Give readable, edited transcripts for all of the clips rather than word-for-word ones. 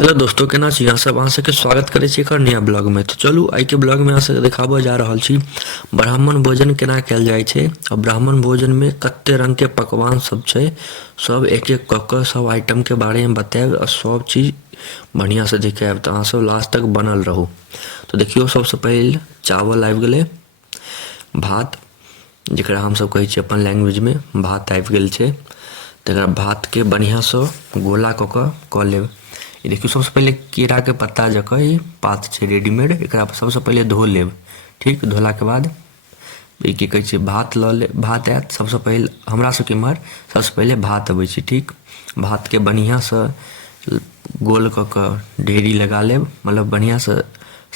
Hello दोस्तों, केना छी अहाँ सब? अहाँ सबके स्वागत करै छी एक नया ब्लॉग में। तो चलू आइ के ब्लॉग में अहाँ सबके देखाबऽ जा रहल छी ब्राह्मण भोजन केना कैल जाइ छै और ब्राह्मण भोजन में कते रंग के पकवान सब छै। सब एक एक कऽ कऽ सब आइटम के बारे में बताएब और सब चीज बढ़िया से देखाएब, तो अहाँ सब लास्ट तक बनल रहू। तो देखियो, सबसे पहले चावल आबि गेलै, भात जकरा हम सब कहै छी अपन लैंग्वेज में भात आबि गेल छै। तकरा भात के बढ़िया से गोला कऽ लेब। ये देखियो, सबसे पहले केरा के पत्ता जकाँ ई पात छै रेडीमेड, एकरा सबसे पहले धो लेब। ठीक, धोला के बाद ई की कहै छै भात लऽ ले। भात आयत सबसे पहले हमरा सबके इम्हर सबसे पहले भात अबै छै। ठीक, भात के बढ़िया से गोल कऽ ढेरी लगा लेब, मतलब बढ़िया से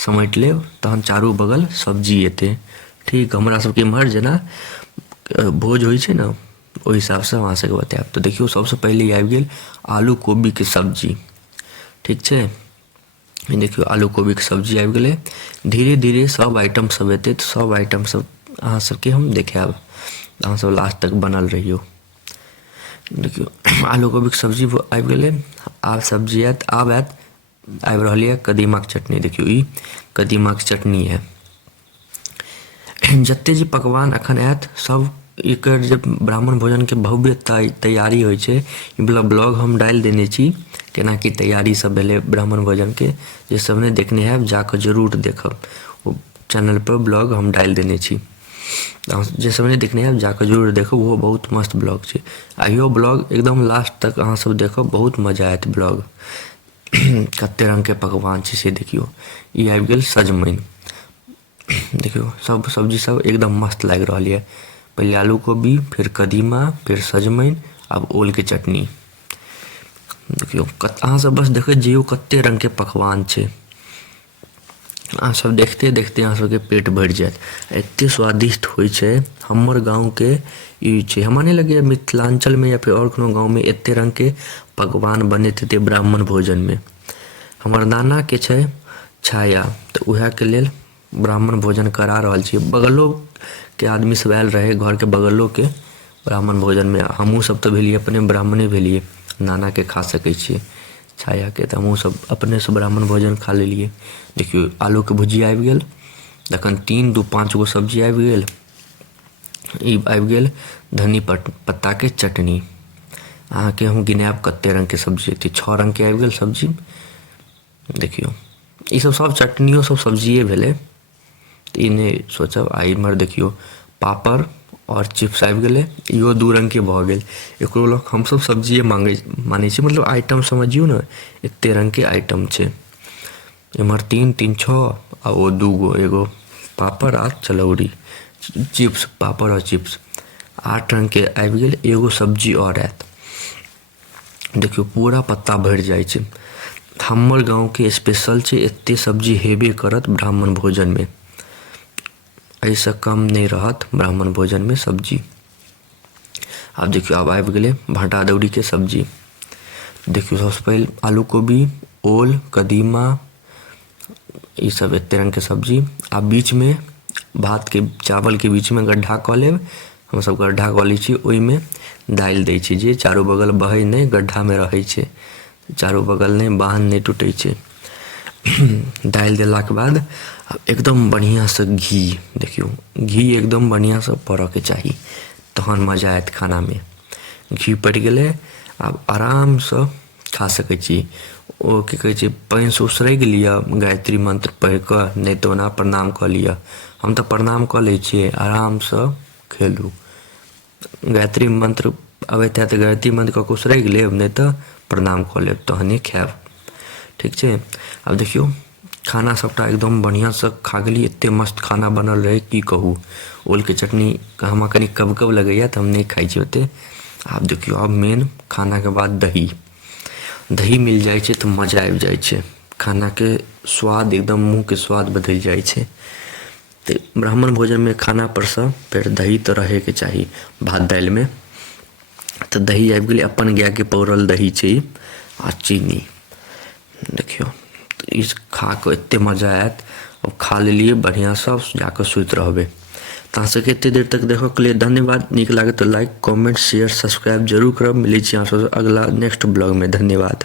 समेट लेब, तहन चारू बगल सब्जी एतै। ठीक, हमरा सबके इम्हर जेना भोज होइ छै ने, ओहि हिसाब से अहाँ सबके बतायब। तो देखियो, सबसे पहले आबि गेल आलू कोबी के सब्जी। ठीक छै, देखियो आलू कोबी के सब्जी आबि गेलै। धीरे धीरे सब आइटम सब एतै, तो सब आइटम सब अहाँ सबके हम देखाएब, अहाँ सब लास्ट तक बनल रहियो। देखियो आलू कोबी के सब्जी आबि गेलै। आब सब्जी आयत, आबि रहल यऽ कदीमाक चटनी। देखियो ई कदीमाक चटनी है। जते जे पकवान अखन आयत सब एकर जे ब्राह्मण भोजन के भव्य तैयारी होइ छै, ई वाला ब्लॉग हम डालि देने छी केना की तैयारी सब भेलै ब्राह्मण भोजन के। जे सब ने देखने हैब जाकऽ जरूर देखब, ओ चैनल पर ब्लॉग हम डालि देने छी। जे सब ने देखने हैब जाकऽ जरूर देखब, वो बहुत मस्त ब्लॉग छै। आ इहो ब्लॉग एकदम लास्ट तक अहाँ सब देखब, बहुत मजा आयत ब्लॉग। कते रंग के पकवान छै से देखियो। ई आबि गेल सजमनि। देखियो सब सब्जी सब एकदम मस्त लागि रहल यऽ। पहले आलू कोबी, फिर कदीमा, फिर सजमनि, अब ओल के चटनी। देखियो अहाँ सब बस देखैत जइयो कते रंग के पकवान छै। अहाँ सब देखते देखते अहाँ सबके पेट भरि जायत, एते स्वादिष्ट होइ छै। हमर गाँव के ई छै, हमरा नहीं लगैया मिथिलांचल में या फिर और कोनो गाँव में एते रंग के पकवान बनैत हेतै ब्राह्मण भोजन में। हमर नाना के छै छाया, तो उहे के लेल ब्राह्मण भोजन करा रहल छी। बगलो के आदमी सब आयल रहे, घर के बगलो के ब्राह्मण भोजन में हमहूँ सब तो भेलिए, अपने ब्राह्मणे भेलिए। नाना के खा सकै छियै, छाया के तो हमहूँ सब अपने से ब्राह्मण भोजन खा लेलिए। देखियो आलू के भुजिया आबि गेल, तखन 3 2 5 गो सब्जी आबि गेल। ई आबि गेल धनी पत्ता के चटनी। अहाँ के हम गिनायब कते रंग के सब्जी हेतै, 6 रंग के आबि गेल सब्जी। देखियो ई सब चटनियो सब सब्जिए भेलै, तो ई नहीं सोचब। आ इम्हर देखियो पापड़ और चिप्स आबि गेलै, इहो 2 रंग के भऽ गेल। एकरो लग हम सब सब्जिए मानै छी, मतलब आइटम समझियो ने एते रंग के आइटम छै। इम्हर 3 3 6 आ ओ 2 गो, एगो पापड़ आ चलौड़ी, चिप्स, पापड़ और चिप्स। 8 रंग के आबि गेल, एगो सब्जी और आयत। देखियो पूरा पत्ता भरि जाइ छै। हमर गाँव के स्पेशल छै, एते सब्जी हेबे करत ब्राह्मण भोजन में, ऐसा कम नहीं रहत ब्राह्मण भोजन में सब्जी। अब देखियो अब आबि गेलै भाटा अदौड़ी के सब्जी। देखियो सबसे पहले आलू कोबी, ओल, कदीमा, ई सब एते रंग के सब्जी। आ बीच में भात के चावल के बीच में गड्ढा कऽ लेब, हम सब गड्ढा कऽ लै छी, ओहि में दालि दै छी, जे चारू बगल बहै नहीं, गड्ढा में रहै छै, चारू बगल नहीं, बाँध नहीं टूटै छै। दालि देलाके बाद एकदम बढ़िया से घी, देखियो घी एकदम बढ़िया से पड़ऽ के चाही, तहन मजा आयत खाना में। घी पड़ि गेलै, आब आराम से खा सकै छी। ओ की कहै छै पानि से उसरगि लिअ गायत्री मंत्र पढ़ि कऽ, नहीं तो ओना प्रणाम कऽ लिअ। हम तो प्रणाम कऽ लै छियै, आराम से खेलू। गायत्री मंत्र अबैत हैत तऽ गायत्री मंत्र कऽ के उसरगि लेब, नहीं तो प्रणाम कऽ लेब, तहने खायब। ठीक छै, अब देखियो खाना सबटा एकदम बढ़िया से खा गेली। एते मस्त खाना बनल रहे की कहू। ओल के चटनी हमरा कनी कब कब लगैया, तो हम नहीं खाई छी ओते। आब देखियो अब मेन खाना के बाद दही। दही मिल जाए छै तो मजा आबि जाए छै, खाना के स्वाद एकदम मुँह के स्वाद बदलि जाए छै। तो ब्राह्मण भोजन में खाना पर से फिर दही तो रहे के चाही भात दालि में। तो दही आबि गेलै, अपन गाय के पौरल दही छै, आ चीनी। देखियो ई खा के एते मजा आयत, अब खा लेलिए बढ़िया से, जाकर सुति रहबे। तो अहाँ सबके एते देर तक देखो के लिए धन्यवाद। नीक लागे तो लाइक, कमेंट, शेयर, सब्सक्राइब जरूर करब। मिलै छी अहाँ सब अगला नेक्स्ट ब्लॉग में। धन्यवाद।